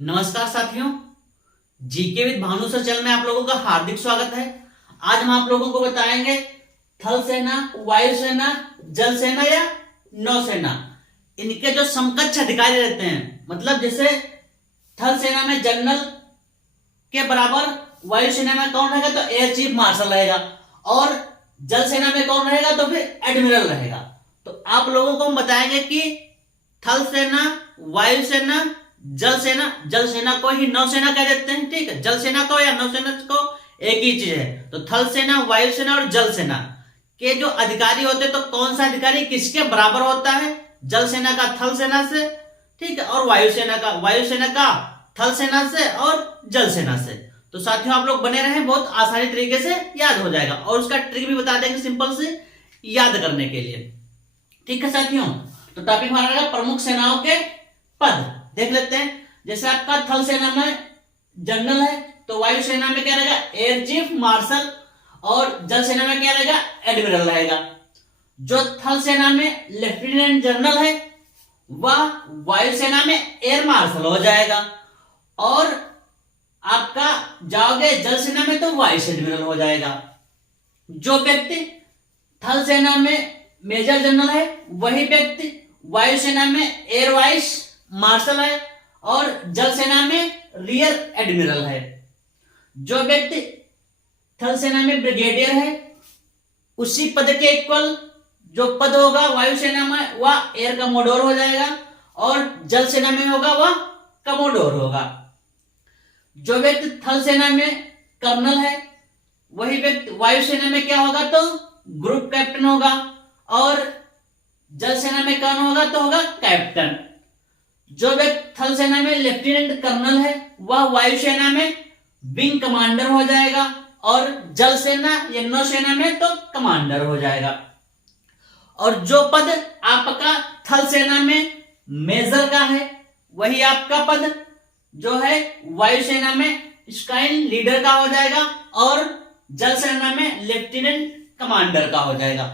नमस्कार साथियों, GK with Bhanu sir channel में आप लोगों का हार्दिक स्वागत है। आज हम आप लोगों को बताएंगे थल सेना, वायु सेना, जल सेना या नौसेना, इनके जो समकक्ष अधिकारी रहते हैं। मतलब जैसे थल सेना में जनरल के बराबर वायु सेना में कौन रहेगा तो एयर चीफ मार्शल रहेगा, और जल सेना में कौन रहेगा तो फिर एडमिरल रहेगा। तो आप लोगों को हम बताएंगे कि थल सेना, वायु सेना, जल सेना को ही नौसेना कह देते हैं। ठीक है, जल सेना को या नौसेना को एक ही चीज है। तो थल सेना, वायु सेना और जल सेना के जो अधिकारी होते हैं, तो कौन सा अधिकारी किसके बराबर होता है? जल सेना का थल सेना से, ठीक है, और वायु सेना का थल सेना से और जल सेना से। तो साथियों आप लोग बने रहें, बहुत आसानी तरीके से याद हो जाएगा, और उसका ट्रिक भी बता देंगे सिंपल से याद करने के लिए। ठीक है साथियों, तो टॉपिक हमारा रहेगा प्रमुख सेनाओं के पद। देख लेते हैं। जैसे आपका थल सेना में जनरल है, तो वायु सेना में क्या रहेगा? एयर चीफ मार्शल, और जल सेना में क्या रहेगा? एडमिरल रहेगा। जो थल सेना में लेफ्टिनेंट जनरल है, वह वायु सेना में एयर मार्शल हो जाएगा, और आपका जाओगे जल सेना में तो वाइस एडमिरल हो जाएगा। जो व्यक्ति थल सेना में मेजर जनरल है, वही व्यक्ति वायु सेना में एयर वाइस मार्शल है, और जल सेना में रियर एडमिरल है। जो व्यक्ति थल सेना में ब्रिगेडियर है, उसी पद के इक्वल जो पद होगा वायु सेना में, वह एयर कमोडोर हो जाएगा, और जल सेना में होगा वह कमोडोर होगा। जो व्यक्ति थल सेना में कर्नल है, वही व्यक्ति वायु सेना में क्या होगा तो ग्रुप कैप्टन होगा, और जल सेना में कौन होगा तो होगा कैप्टन। जो व्यक्ति थल सेना में लेफ्टिनेंट कर्नल है, वह वायु सेना में विंग कमांडर हो जाएगा, और जल सेना या नौसेना में तो कमांडर हो जाएगा। और जो पद आपका थल सेना में मेजर का है, वही आपका पद जो है वायु सेना में स्क्वाड्रन लीडर का हो जाएगा, और जल सेना में लेफ्टिनेंट कमांडर का हो जाएगा।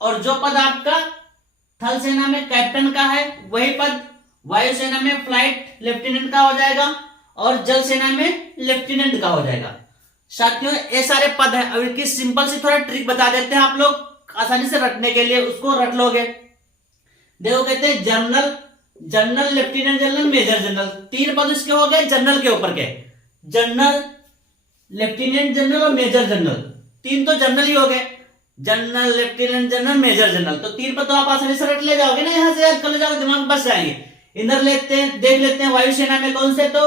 और जो पद आपका थल सेना में कैप्टन का है, वही पद वायु सेना में फ्लाइट लेफ्टिनेंट का हो जाएगा, और जल सेना में लेफ्टिनेंट का हो जाएगा। साथियों ये सारे पद हैं। अब इसकी सिंपल सी थोड़ा ट्रिक बता देते हैं, आप लोग आसानी से रटने के लिए उसको रट लोगे। देखो, कहते हैं general, lieutenant general, major general. तीन पद इसके हो गए जनरल के ऊपर के, जनरल, लेफ्टिनेंट जनरल और मेजर जनरल। तीन तो जनरल ही हो गए, general, lieutenant general, major general. तो तीन पद तो आप आसानी से रट ले जाओगे ना, यहां से याद कर ले जाओगे, दिमाग में बस जाएंगे। इधर लेते हैं, देख लेते हैं वायु सेना में कौन से, तो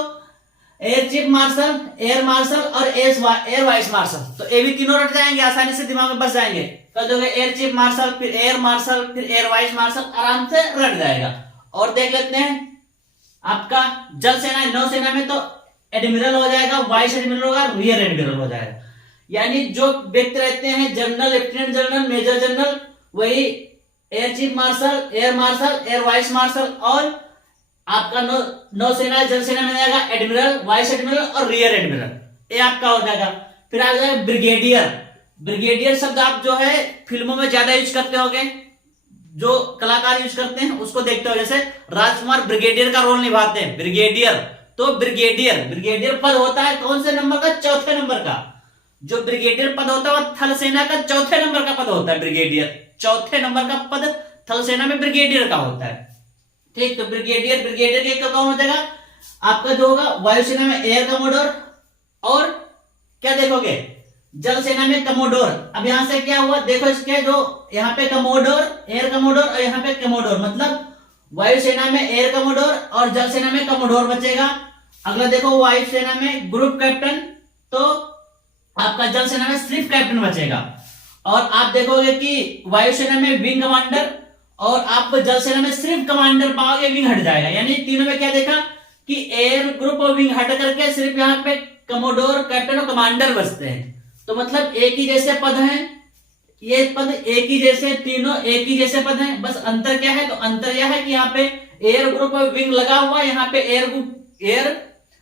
air chief marshal, air martial और एयर वाइस मार्शल। तो ये भी तीनों रट जाएंगे, आसानी से दिमाग में बस जाएंगे। कर दोगे एयर चीफ मार्शल, फिर एयर मार्शल, फिर एयर वाइस मार्शल, आराम से रट जाएगा। और देख लेते हैं आपका जल सेना, नौसेना में तो एडमिरल हो जाएगा, वाइस एडमिरल होगा, रियर एडमिरल हो जाएगा। यानी जो व्यक्ति रहते हैं general, lieutenant general, major general, वही air chief marshal, air marshal, air vice marshal, और आपका नौसेना, जल सेना में जाएगा एडमिरल, वाइस एडमिरल और रियर एडमिरल। ये आपका हो जाएगा। फिर आ जाएगा ब्रिगेडियर। ब्रिगेडियर शब्द आप जो है फिल्मों में ज्यादा यूज करते होंगे, जो कलाकार यूज करते हैं उसको देखते हो। जैसे राजकुमार ब्रिगेडियर का रोल निभाते हैं, ब्रिगेडियर। तो ब्रिगेडियर पद होता है कौन से नंबर का? चौथे नंबर का। जो ब्रिगेडियर पद होता है वह थल सेना का चौथे नंबर का पद होता है। ब्रिगेडियर चौथे नंबर का पद थल सेना में ब्रिगेडियर का होता है। ठीक, तो ब्रिगेडियर के कौन हो जाएगा? आपका जो होगा वायु सेना में एयर कमोडोर, और क्या देखोगे जल सेना में कमोडोर। अब यहां से क्या हुआ देखो, इसके जो यहाँ पे कमोडोर, एयर कमोडोर, और यहाँ पे कमोडोर, मतलब वायु सेना में एयर कमोडोर और जल सेना में कमोडोर बचेगा। अगला देखो वायु सेना में ग्रुप कैप्टन, तो आपका जल सेना में सिर्फ कैप्टन बचेगा। और आप देखोगे कि वायु सेना में विंग कमांडर, और आप जल सेना में सिर्फ कमांडर पाओगे, विंग हट जाएगा। यानी तीनों में क्या देखा कि एयर, ग्रुप और विंग हट करके सिर्फ यहाँ पे कमोडोर, कैप्टन और कमांडर बचते हैं। तो मतलब एक ही जैसे पद हैं, ये पद एक ही जैसे, तीनों एक ही जैसे पद हैं। बस अंतर क्या है? तो अंतर यह है कि यहाँ पे एयर, ग्रुप और विंग लगा हुआ, यहाँ पे एयर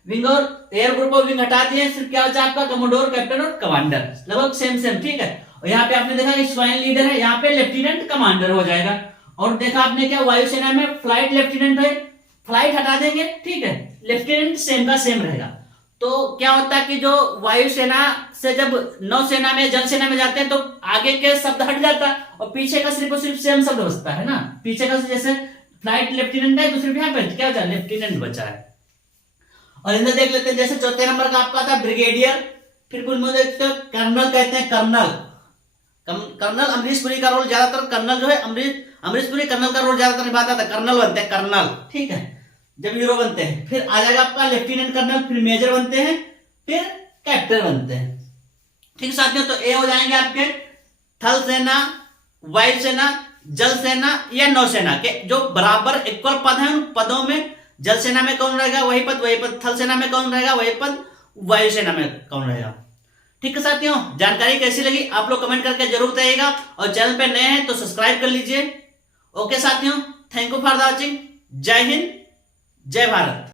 विंग और एयर ग्रुप और विंग हटा दिए, सिर्फ क्या बचा आपका कमोडोर, कैप्टन और कमांडर, लगभग सेम। ठीक है, और यहाँ पे आपने देखा कि स्क्वाड्रन लीडर है, यहाँ पे लेफ्टिनेंट कमांडर हो जाएगा। और देखा आपने क्या वायु सेना में फ्लाइट लेफ्टिनेंट है, फ्लाइट हटा देंगे, ठीक है, लेफ्टिनेंट सेम का सेम रहेगा। तो क्या होता है कि जो वायुसेना से जब नौसेना में जल सेना में जाते हैं तो आगे के शब्द हट जाता है और पीछे का सिर्फ और सिर्फ सेम शब्द बचता है ना। पीछे का जैसे फ्लाइट लेफ्टिनेंट है, दूसरे यहाँ पे क्या बचा, लेफ्टिनेंट बचा है। और इधर देख लेते हैं, जैसे चौथे नंबर का आपका था ब्रिगेडियर, फिर कुछ में देखते हो कर्नल कहते हैं, कर्नल। कर्नल अमरीश पुरी का रोल ज्यादातर, कर्नल जो है अमरीश पुरी कर्नल का रोल ज्यादातर निभाता था, कर्नल बनते हैं कर्नल, ठीक है, जब हीरो बनते हैं। फिर आ जाएगा आपका लेफ्टिनेंट कर्नल, फिर मेजर बनते हैं, फिर कैप्टन बनते हैं, ठीक साथियों। तो ये हो जाएंगे आपके थल सेना, वायुसेना, जल सेना या नौसेना के जो बराबर इक्वल पद हैं। उन पदों में जल सेना में कौन रहेगा वही पद, थल सेना में कौन रहेगा वही पद, वायुसेना में कौन रहेगा। ठीक है साथियों, जानकारी कैसी लगी आप लोग कमेंट करके जरूर बताइएगा, और चैनल पे नए हैं तो सब्सक्राइब कर लीजिए। ओके साथियों, thank you for the watching. जय हिंद, जय भारत।